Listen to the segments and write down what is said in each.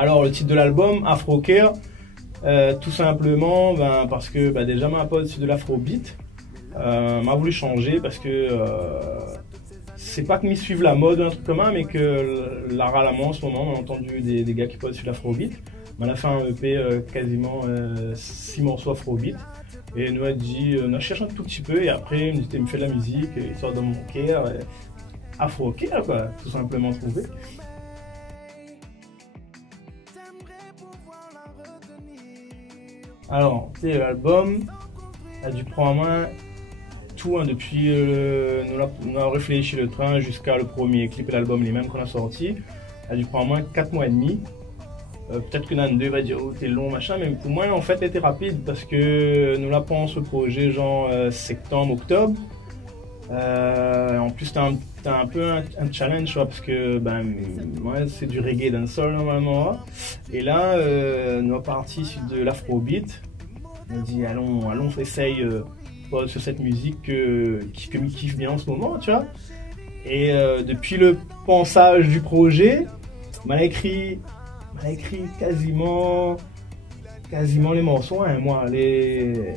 Alors le titre de l'album, Afroker, tout simplement parce que déjà ma pote c'est de l'afrobeat, m'a voulu changer parce que c'est pas que m'y suivent la mode ou un truc commun, mais que la rarement en ce moment on a entendu des gars qui posent sur l'afrobeat. On a fait un EP quasiment 6 morceaux afrobeat. Et nous a dit, on a cherché un tout petit peu et après il me fait de la musique, histoire de mon cœur, afro-cœur quoi, tout simplement trouvé. Alors, tu sais, l'album a dû prendre en main tout, hein, depuis nous avons réfléchi le train jusqu'à le premier clip et l'album les mêmes qu'on a sorti. A dû prendre en main 4 mois et demi. Peut-être que Nan 2 va dire oh t'es long machin, mais pour moi en fait elle était rapide parce que nous la pensons ce projet genre septembre, octobre. En plus t'as un peu un challenge parce que moi c'est du reggae dancehall normalement. Et là nous sommes partis sur de l'afrobeat. On a dit allons essaye sur cette musique que me kiffe bien en ce moment, tu vois. Et depuis le pensage du projet, on a écrit quasiment les morceaux en un mois. Les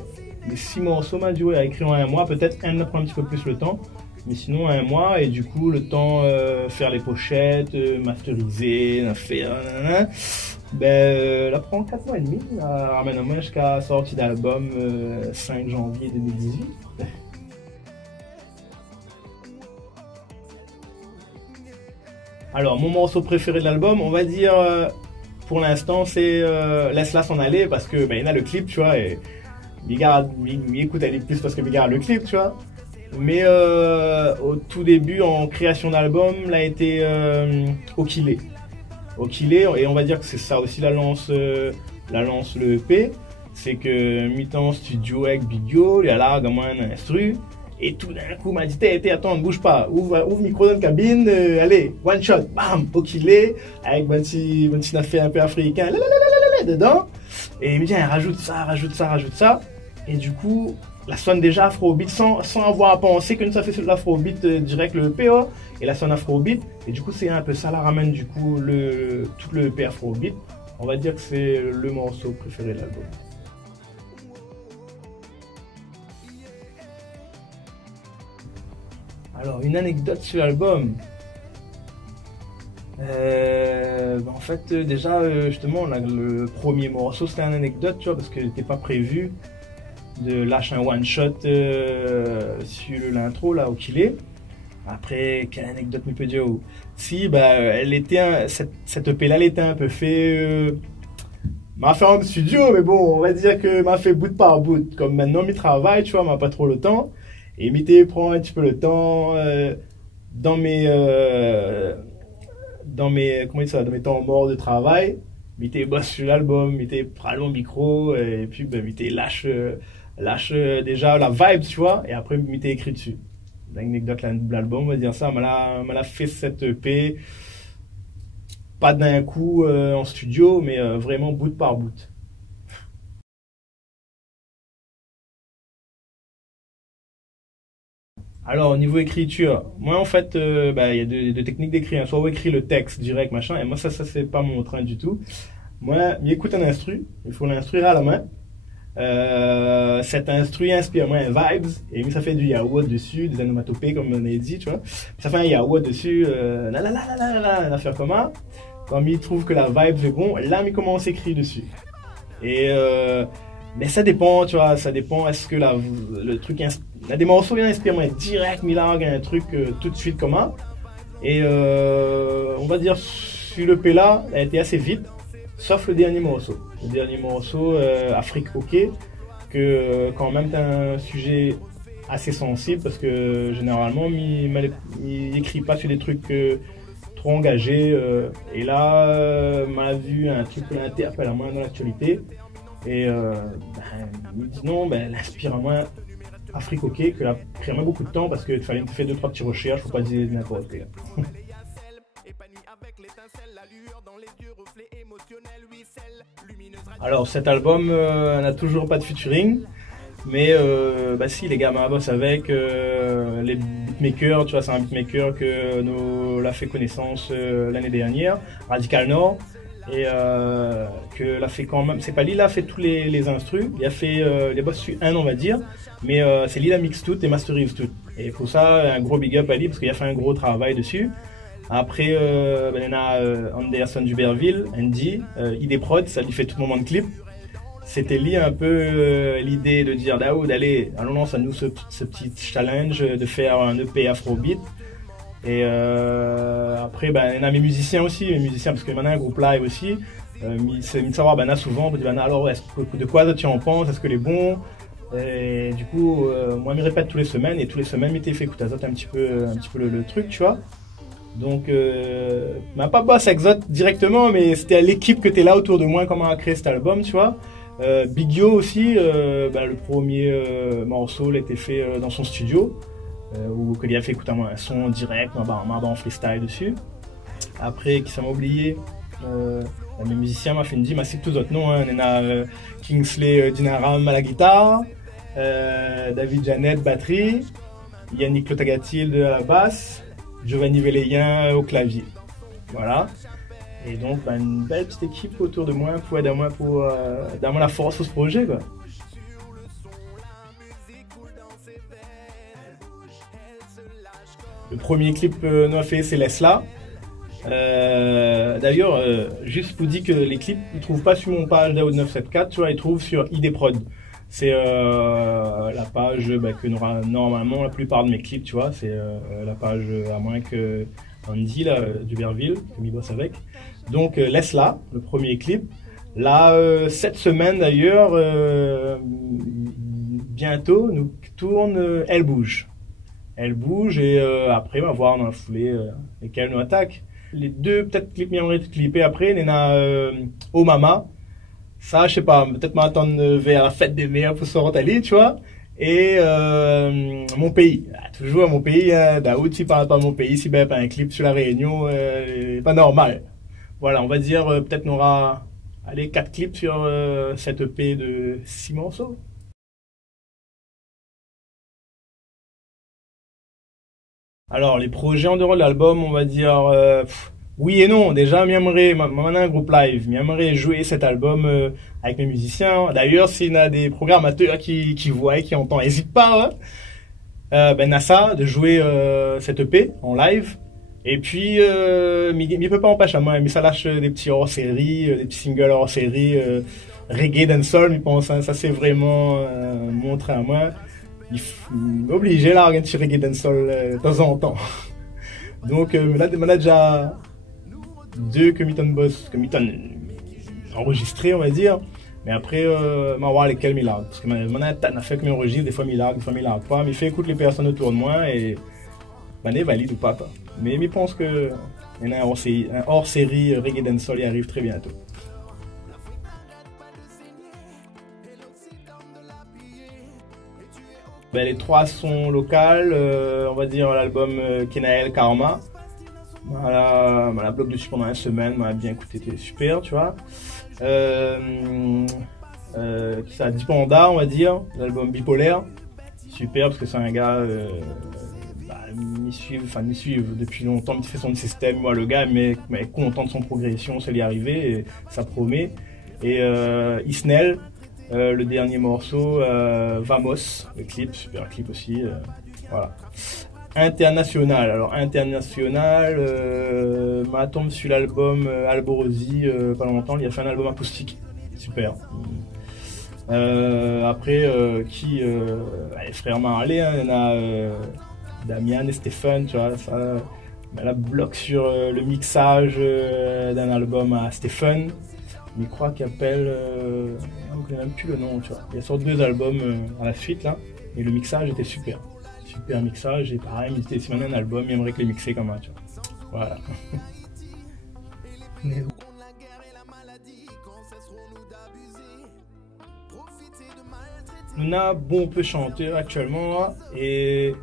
6 morceaux m'a dû écrire en un mois, peut-être un prend un petit peu plus le temps, mais sinon un mois. Et du coup le temps faire les pochettes, masteriser, faire là prend 4 mois et demi, ramène moi jusqu'à la sortie d'album 5 janvier 2018. Alors mon morceau préféré de l'album, on va dire pour l'instant c'est Laisse-la s'en aller parce que il y en a le clip, tu vois, et écoute elle est plus parce que regarde le clip, tu vois. Mais au tout début en création d'album, là a été Okilé, et on va dire que c'est ça aussi la lance le EP, c'est que mi-temps studio avec Big Yo, il y a là comme un instru. Et tout d'un coup, m'a dit, attends, ne bouge pas, ouvre le micro dans la cabine, allez, one shot, bam, Okilé, avec un petit fait un peu africain, dedans. Et il me dit, rajoute ça. Et du coup, la sonne déjà afrobeat, sans avoir à penser que nous ça fait sur l'afrobeat direct le PO, et la sonne afrobeat. Et du coup, c'est un peu ça, la ramène du coup tout le EP afrobeat. On va dire que c'est le morceau préféré de l'album. Alors, une anecdote sur l'album. En fait, déjà, justement, le premier morceau, c'était une anecdote, tu vois, parce qu'il n'était pas prévu de lâcher un one-shot sur l'intro, là, Okilé. Après, quelle anecdote me peut dire où? Si, cette EP-là, elle était un peu fait... m'a fait en studio, mais bon, on va dire que m'a fait bout par bout. Comme maintenant, mi travail, tu vois, m'a pas trop le temps. Et Mité prend un petit peu le temps dans mes temps morts de travail. Mité bosse sur l'album, Mité prend le micro et puis Mité lâche déjà la vibe, tu vois, et après Mité écrit dessus. L'anecdote de l'album, on va dire ça, m'a fait cette EP pas d'un coup en studio, mais vraiment bout par bout. Alors, au niveau écriture, moi en fait, il y a deux techniques d'écrire. Soit on écrit le texte direct, machin, et moi ça c'est pas mon train du tout. Moi, m'écoute un instru, il faut l'instruire à la main. Cet instru inspire moi un vibes, et ça fait du yaourt dessus, des onomatopées comme on a dit, tu vois. Ça fait un yaourt dessus, l'affaire comment. Comme il trouve que la vibe est bon, là il commence à écrire dessus. Et mais ça dépend, tu vois, ça dépend. Est-ce que le truc il y a des morceaux qui inspirent moi direct, Milargue un truc tout de suite comment. Et on va dire sur le P là, elle a été assez vite, sauf le dernier morceau. Le dernier morceau, Afrique OK, que quand même t'as un sujet assez sensible parce que généralement il écrit pas sur des trucs trop engagés. Et là, m'a vu un truc qui l'interpelle à moi dans l'actualité. Et il me dit non, l'inspire à moi Afrique OK, que là, pris vraiment beaucoup de temps parce qu'il fallait faire 2-3 petits recherches, faut pas dire n'importe quoi. Alors cet album n'a toujours pas de featuring, mais si les gars bossent avec les beatmakers, tu vois, c'est un beatmaker que nous l'a fait connaissance l'année dernière, Radical Nord. et que l'a fait quand même, c'est pas lui, il a fait tous les instrus, il a fait les boss sur un on va dire, mais c'est lui qui mixe tout et masterise tout. Et pour ça, un gros big up à lui parce qu'il a fait un gros travail dessus. Après, ben, on a Anderson Duberville, Andy, ID Prod, ça lui fait tout le moment de clip. C'était lui un peu l'idée de dire Daoud, allez, allons lance à nous ce petit challenge de faire un EP Afrobeat. Et après, ben, on a mes musiciens aussi, parce que maintenant un groupe live aussi. C'est de savoir, ben, souvent, on dit, ben, alors, de quoi tu en penses, est-ce que les bons? Et du coup, moi, je me répète tous les semaines, et tous les semaines, je m'étais fait écouter un petit peu le truc, tu vois. Donc, m'a pas bossé avec Zot directement, mais c'était l'équipe que t'es là autour de moi, comment a créé cet album, tu vois. Big Yo aussi, ben, le premier morceau, il a été fait dans son studio. Où il a fait écouter un son direct, en freestyle dessus. Après, qui ça m'a oublié, mes musiciens m'a fait une dit, c'est tous d'autres noms. Hein. On a Kingsley Dinaram à la guitare, David Janet batterie, Yannick Lotagatil à la basse, Giovanni Véléien au clavier. Voilà. Et donc, ben, une belle petite équipe autour de moi pour aider moi pour donner la force sur ce projet, quoi. Le premier clip qu'on a fait, c'est Lesla. D'ailleurs, juste pour dire que les clips, ils ne trouvent pas sur mon page Daoud 974, tu vois, ils trouvent sur ID Prod. C'est la page que n'aura normalement la plupart de mes clips, tu vois. C'est la page, à moins que Andy, là, Duberville, que je bosse avec. Donc, Lesla, le premier clip. Là, cette semaine d'ailleurs, bientôt, nous tourne Elle bouge. Elle bouge et après on va voir dans la foulée lesquels nous attaquent. Les deux peut-être clips j'aimerais clipper après, il y en a Oh Mama. Ça je sais pas, peut-être m'attendre vers la fête des mères pour se retaler, tu vois. Et Mon pays. Toujours Mon pays, hein, Daoud s'il parle pas de Mon pays, si ben pas un clip sur la Réunion, pas normal. Voilà, on va dire peut-être on aura 4 clips sur cette EP de 6 morceaux. Alors, les projets en dehors de l'album, on va dire oui et non. Déjà, j'aimerais, maintenant un groupe live, j'aimerais jouer cet album avec mes musiciens. D'ailleurs, s'il y a des programmateurs qui voient et qui entendent, n'hésite pas, hein. Ben, NASA, de jouer cette EP en live. Et puis, il peut pas empêcher à moi, mais ça lâche des petits hors-série, des petits singles hors-série, reggae, dancehall, je pense, hein, ça c'est vraiment montré à moi. Il est obligé là, un petit reggae dancehall de temps en temps. Donc là, on a déjà 2 que Mitton enregistrés, on va dire. Mais après, on va voir lesquels il largue. Parce que maintenant, on a fait que m'enregistre, des fois il largue, des fois il largue pas. Mais il fait écouter les personnes autour de moi et est valide ou pas, quoi. Mais je pense que il y en a un hors-série reggae dancehall, il arrive très bientôt. Ben, les 3 sont locales, on va dire l'album Kenael Karma. La bloc dessus pendant 1 semaine, m'a bien écouté, c'était super, tu vois. Ça Dipanda, on va dire, l'album Bipolaire. Super parce que c'est un gars, m'y suivent depuis longtemps, il fait son système, moi le gars, mais content de son progression, ça lui est arrivé, et ça promet. Et Isnel. Le dernier morceau, Vamos, le clip, super clip aussi, voilà. International, alors international, ma tombe sur l'album Alborosi, pas longtemps, il a fait un album acoustique, super. Après, les frères Marley, hein, il y en a Damian et Stéphane, tu vois, ça, la bloque sur le mixage d'un album à Stéphane. Je crois qu'il appelle, on ne connaît même plus le nom, tu vois. Il y a sorti 2 albums à la suite là, et le mixage était super. Super mixage, et pareil, mais si maintenant un album, il aimerait que les mixer comme ça, tu vois. Voilà. On a bon peu chanter actuellement, et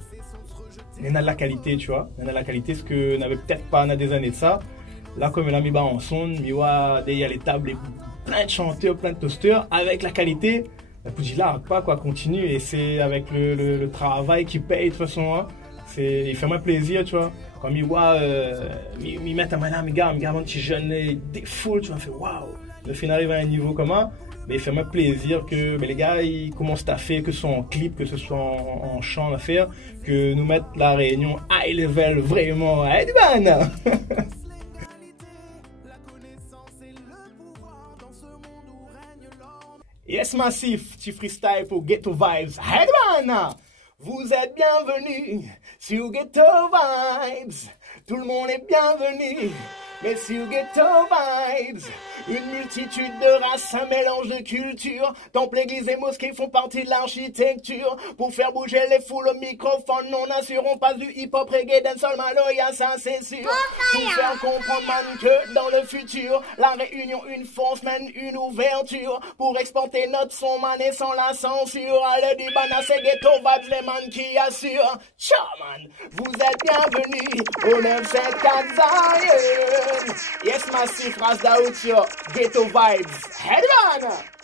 on a de la qualité, tu vois. On a de la qualité, ce que n'avait peut-être pas on a des années de ça. Là, comme il a mis bas en son, il y a les tables, plein de chanteurs, plein de toasters, avec la qualité, il largue pas, quoi, continue, et c'est avec le travail qui paye, de toute façon, hein. Il fait moins plaisir, tu vois. Comme ils voient, ils mettent un madame, ils gardent un petit jeune, des foules, tu vois, fait waouh. Le final arrive à un niveau comment? Mais il fait moi plaisir que les gars ils commencent à faire, que ce soit en clip, que ce soit en chant à faire, que nous mettent la réunion high level vraiment. Hey, du ban! Yes Massif, petit freestyle pour Ghetto Vibes. Hey, du ban! Vous êtes bienvenus sur Ghetto Vibes. Tout le monde est bienvenu. Mais sur Ghetto Vibes, une multitude de races, un mélange de cultures. Temples, églises et mosquées font partie de l'architecture. Pour faire bouger les foules au microphone, non assurons pas du hip-hop, reggae, dancehall, maloya, ça c'est sûr. Pour faire comprendre man que dans le futur, la réunion, une force, mène une ouverture. Pour exporter notre son, man, et sans la censure. Allez du bana, c'est Ghetto Vibes, les man qui assurent. Ciao man, vous êtes bienvenus au 974 Zion. Yes Massif, Rasda Outio, Ghetto Vibes. Head on!